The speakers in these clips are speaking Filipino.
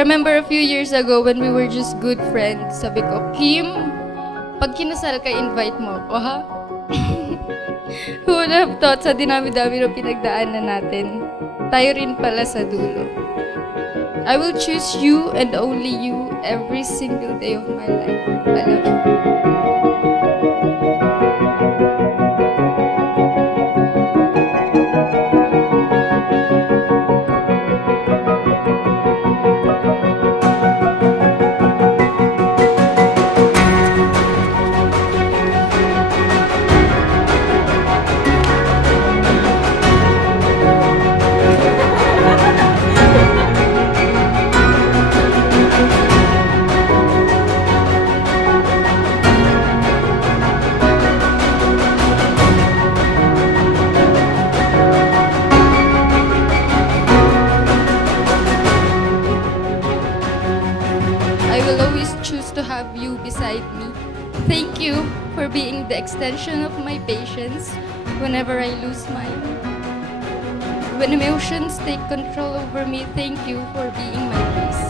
Remember a few years ago when we were just good friends, sabi ko, Kim, pag kinasal ka, invite mo ako, ha? Who would have thought sa dinami-dami na pinagdaanan natin, tayo rin pala sa dulo. I will choose you and only you every single day of my life. I love you. I will always choose to have you beside me. Thank you for being the extension of my patience whenever I lose mine. When emotions take control over me, thank you for being my peace.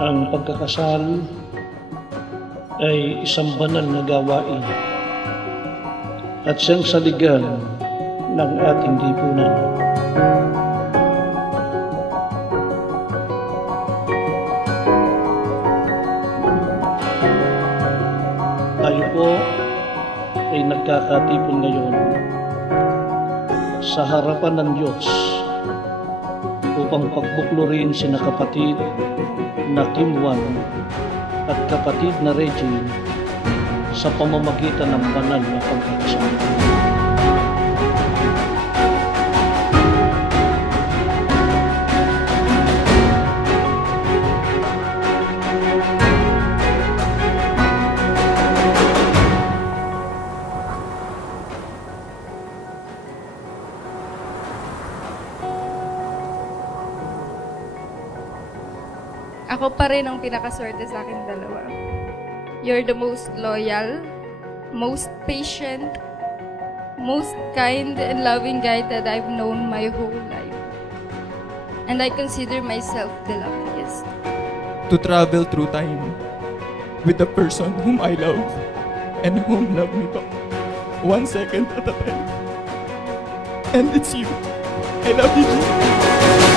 Ang pagkakasal ay isang banal na gawain at siyang saligan ng ating lipunan. Tayo po ay nagkakatipon ngayon sa harapan ng Diyos upang pagbuklurin sina kapatid na Kim Juan at kapatid na Regine sa pamamagitan ng banal na pagkakasal. Ako pa rin ang pinakaswerte sa akin dalawa. You're the most loyal, most patient, most kind and loving guy that I've known my whole life. And I consider myself the luckiest. To travel through time with the person whom I love and whom love me back, 1 second at a time. And it's you. I love you, G.